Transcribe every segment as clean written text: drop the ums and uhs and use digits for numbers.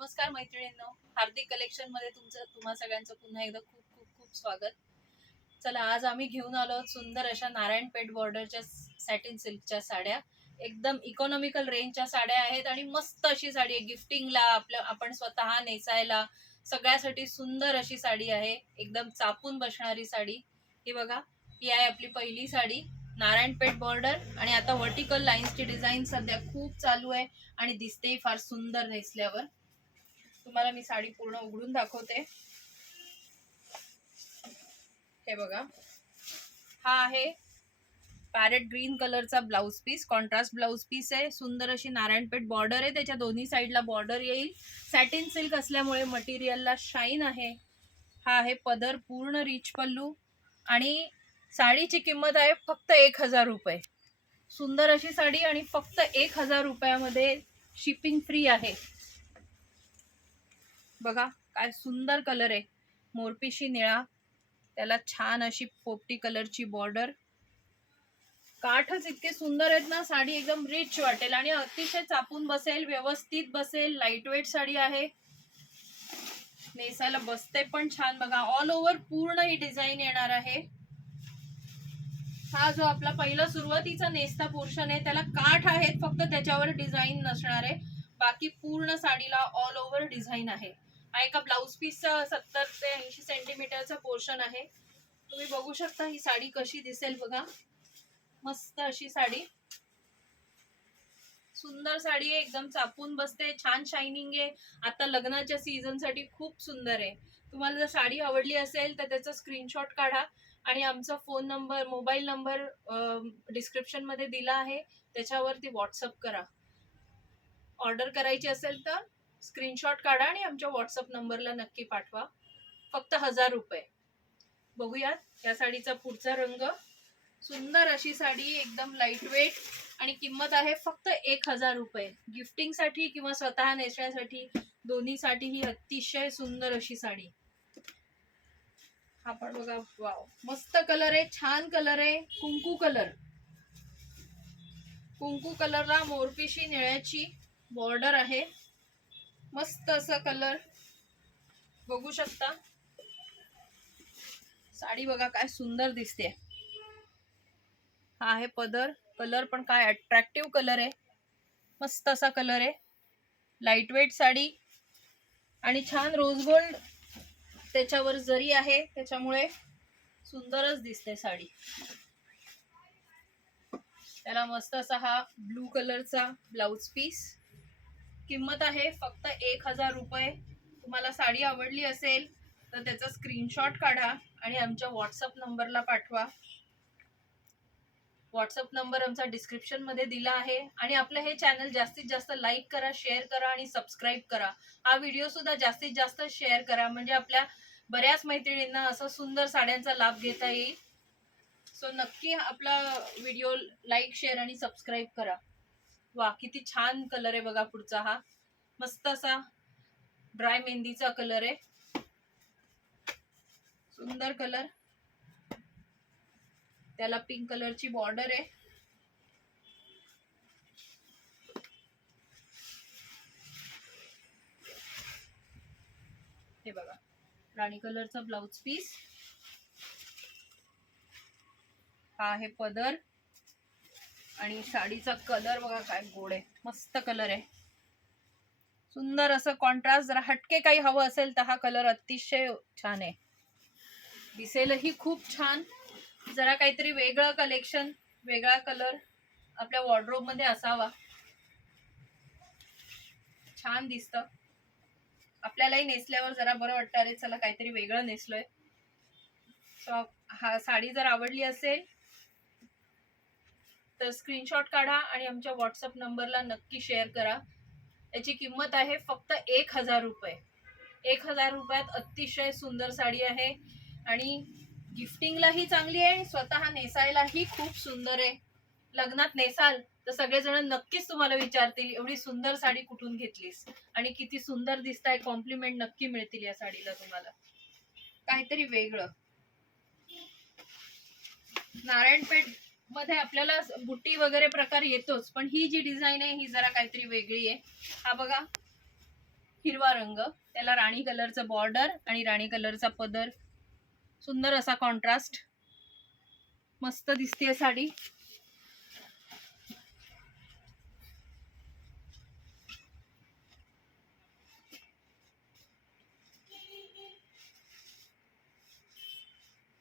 नमस्कार मैत्रिणींनो, हार्दिक कलेक्शन मध्ये तुम्हा सगळ्यांचं पुन्हा एकदा खूप खूप खूप स्वागत. चला, आज आम्ही घेऊन आलो आहोत सुंदर अशा नारायणपेठ बॉर्डरच्या सॅटिन सिल्कच्या साड्या. एकदम इकॉनॉमिकल रेंजच्या साड्या आहेत आणि मस्त अशी साडी आहे गिफ्टिंगला, आपण स्वतः नेसायला, सगळ्यासाठी सुंदर अशी साडी आहे. एकदम चापून बसणारी साडी. ही बघा, ही आहे आपली पहिली साडी. नारायणपेठ बॉर्डर आणि आता व्हर्टिकल लाईन्सची डिझाईन सध्या खूप चालू आहे आणि दिसते फार सुंदर नेसल्यावर. तुम्हाला मी साडी पूर्ण उघडून दाखवते. हे बघा, हा आहे पॅरेट ग्रीन कलरचा blouse piece, contrast blouse piece आहे. सुंदर अशी नारायणपेठ बॉर्डर आहे, त्याच्या दोन्ही साईडला बॉर्डर येईल. सॅटिन सिल्क असल्यामुळे मटेरियलला शाईन आहे. हा आहे पदर, पूर्ण रिच पल्लू आणि साडीची किंमत आहे फक्त 1000 रुपये. सुंदर अशी साडी आणि फक्त 1000 रुपयामध्ये शिपिंग फ्री आहे. बघा काय सुंदर कलर आहे, मोरपिशी निळा, त्याला छान अशी पोपटी कलरची बॉर्डर. काठच इतके सुंदर आहेत ना, साडी एकदम रिच वाटेल आणि अतिशय चापून बसेल, व्यवस्थित बसेल. लाईट वेट साडी आहे, नेसायला बसते पण छान. बघा, ऑल ओव्हर पूर्ण ही डिझाईन येणार आहे. हा जो आपला पहिला सुरुवातीचा नेसता पोर्शन आहे त्याला काठ आहेत, फक्त त्याच्यावर डिझाईन नसणार आहे. बाकी पूर्ण साडीला ऑल ओव्हर डिझाईन आहे. हा एका ब्लाउज पीसचा 70 ते 80 सेंटीमीटरचा पोर्शन आहे. तुम्ही बघू शकता ही साडी कशी दिसेल. बघा, मस्त अशी साडी, सुंदर साडी आहे, एकदम चापून बसते, छान शायनिंग आहे. आता लग्नाच्या सीझन साठी खूप सुंदर आहे. तुम्हाला जर साडी आवडली असेल तर त्याचा स्क्रीनशॉट काढा आणि आमचा phone number, mobile number description मध्ये दिला आहे, त्याच्यावरती व्हॉट्सअप करा. ऑर्डर करायची असेल तर स्क्रीनशॉट काढा आणि आमच्या व्हॉट्सअप नंबरला नक्की पाठवा. फक्त 1000 रुपये. बघूयात या साडीचा पुढचा रंग. सुंदर अशी साडी, एकदम लाईट वेट आणि किंमत आहे फक्त 1000 रुपये. गिफ्टिंग साठी किंवा स्वतः नेसण्यासाठी, दोन्हीसाठी ही अतिशय सुंदर अशी साडी. हा पण बघा, वाव, मस्त कलर आहे, छान कलर आहे. कुंकू कलर, कुंकू कलरला मोरपिशी निळ्याची बॉर्डर आहे. मस्त असा कलर, बघू शकता. साडी बघा काय सुंदर दिसते. हा आहे पदर, कलर पण काय अट्रॅक्टिव्ह कलर आहे, मस्त असा कलर आहे. लाईट वेट साडी आणि छान रोज गोल्ड त्याच्यावर जरी आहे, त्याच्यामुळे सुंदरच दिसते साडी. त्याला मस्त असा हा ब्लू कलरचा ब्लाउज पीस. किंमत आहे फक्त 1000 रुपये. तुम्हाला साडी आवडली असेल तर त्याचा स्क्रीनशॉट काढा आणि आमच्या व्हॉट्सअप नंबरला पाठवा. व्हॉट्सअप नंबर आमचा डिस्क्रिप्शन मध्ये दिला आहे. आणि आपलं हे चॅनल जास्तीत जास्त लाईक करा, शेअर करा आणि सबस्क्राईब करा. हा व्हिडिओ सुद्धा जास्तीत जास्त शेअर करा, म्हणजे आपल्या बऱ्याच मैत्रिणींना असं सुंदर साड्यांचा लाभ घेता येईल. सो नक्की आपला व्हिडिओ लाईक, शेअर आणि सबस्क्राईब करा. वा, किती छान कलर आहे बघा पुढचा. हा मस्त असा ड्राय मेहंदीचा कलर आहे, सुंदर कलर. त्याला पिंक कलरची बॉर्डर आहे. हे बघा, राणी कलरचा ब्लाउज पीस. हा आहे पदर आणि साडीचा कलर बघा काय गोड आहे, मस्त कलर आहे. सुंदर असं कॉन्ट्रास्ट, जरा हटके काही हवं असेल तर हा कलर अतिशय छान आहे, दिसेलही खूप छान. जरा काहीतरी वेगळं कलेक्शन, वेगळा कलर आपल्या वॉर्डरोब मध्ये असावा, छान दिसतं. आपल्यालाही नेसल्यावर जरा बरं वाटतं, अरे चला काहीतरी वेगळं नेसलोय. सो हा साडी जर आवडली असेल तर स्क्रीनशॉट काढा आणि आमच्या व्हॉट्सअप नंबरला नक्की शेअर करा. याची किंमत आहे फक्त 1000 रुपये. 1000 रुपयात अतिशय सुंदर साडी आहे आणि गिफ्टिंगलाही चांगली आहे, स्वतः नेसायलाही खूप सुंदर आहे. लग्नात नेसाल तर सगळेजण नक्कीच तुम्हाला विचारतील एवढी सुंदर साडी कुठून घेतलीस आणि किती सुंदर दिसताय. कॉम्प्लिमेंट नक्की मिळतील या साडीला तुम्हाला. काहीतरी वेगळं. नारायणपेठ मध्ये आपल्याला बुट्टी वगैरे प्रकार येतोच, पण ही जी डिझाईन आहे ही जरा काहीतरी वेगळी आहे. हा बघा, हिरवा रंग, त्याला राणी कलरचं बॉर्डर आणि राणी कलरचा पदर, सुंदर असा कॉन्ट्रास्ट, मस्त दिसते साडी.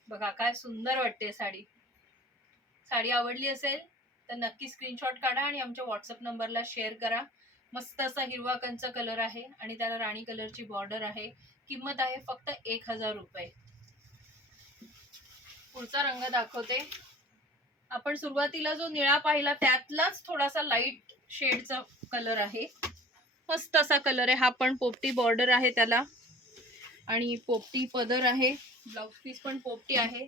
बघा काय सुंदर वाटते साडी. साडी आवडली असेल तर नक्की स्क्रीनशॉट काढा आणि आमच्या व्हॉट्सअप नंबरला शेअर करा. मस्त असा हिरवा कंच कलर आहे आणि त्याला राणी कलरची बॉर्डर आहे. किंमत आहे फक्त 1000 रुपये. पुढचा रंग दाखवते. आपण सुरुवातीला जो निळा पाहिला त्यातलाच थोडासा लाईट शेडचा कलर आहे. मस्त असा कलर आहे हा, पण पोपटी बॉर्डर आहे त्याला आणि पोपटी पदर आहे. ब्लाउज पीस पण पोपटी आहे.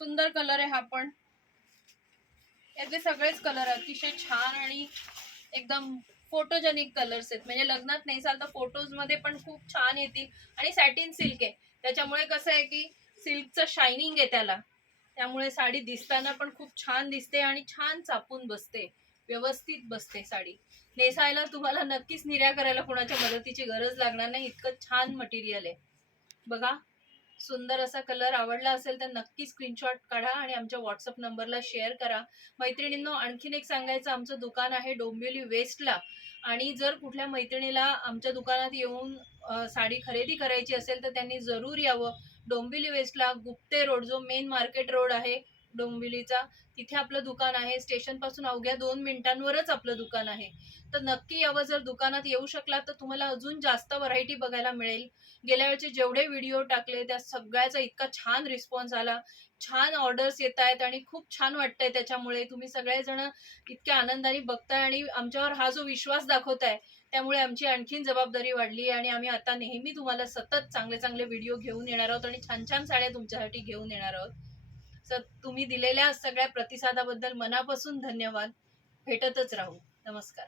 सुंदर कलर आहे हा पण. याचे सगळेच कलर अतिशय छान आणि एकदम फोटोजेनिक कलर्स आहेत. म्हणजे लग्नात नेसाल तर फोटोज मध्ये पण खूप छान येतील. आणि सॅटिन सिल्क आहे त्याच्यामुळे कसं आहे की सिल्कचं शायनिंग आहे त्याला, त्यामुळे साडी दिसताना पण खूप छान दिसते आणि छान चापून बसते, व्यवस्थित बसते साडी. नेसायला तुम्हाला नक्कीच निर्या करायला कोणाच्या मदतीची गरज लागणार नाही, इतकं छान मटेरियल आहे. बघा सुंदर असा कलर. आवडला असेल तर नक्की स्क्रीनशॉट काढा आणि आमच्या व्हॉट्सअप नंबरला शेअर करा. मैत्रिणींनो, आणखीन एक सांगायचं, आमचं दुकान आहे डोंबिवली वेस्टला. आणि जर कुठल्या मैत्रिणीला आमच्या दुकानात येऊन साडी खरेदी करायची असेल तर त्यांनी जरूर यावं. डोंबिवली वेस्टला गुप्ते रोड, जो मेन मार्केट रोड आहे डोंबिवलीचा, तिथे आपलं दुकान आहे. स्टेशन पासून अवघ्या 2 मिनिटांवरच आपलं दुकान आहे. तर नक्की यावं. जर दुकानात येऊ शकला तर तुम्हाला अजून जास्त व्हरायटी बघायला मिळेल. गेल्या वेळचे जेवढे व्हिडिओ टाकले त्या सगळ्याचा इतका छान रिस्पॉन्स आला, छान ऑर्डर्स येत आहेत आणि खूप छान वाटतंय. त्याच्यामुळे तुम्ही सगळेजण इतक्या आनंदाने बघताय आणि आमच्यावर हा जो विश्वास दाखवताय त्यामुळे आमची आणखीन जबाबदारी वाढली आणि आम्ही आता नेहमी तुम्हाला सतत चांगले चांगले व्हिडिओ घेऊन येणार आहोत आणि छान छान साड्या तुमच्यासाठी घेऊन येणार आहोत. तर तुम्ही दिलेल्या सगळ्या प्रतिसादाबद्दल मनापासून धन्यवाद. भेटतच राहू. नमस्कार.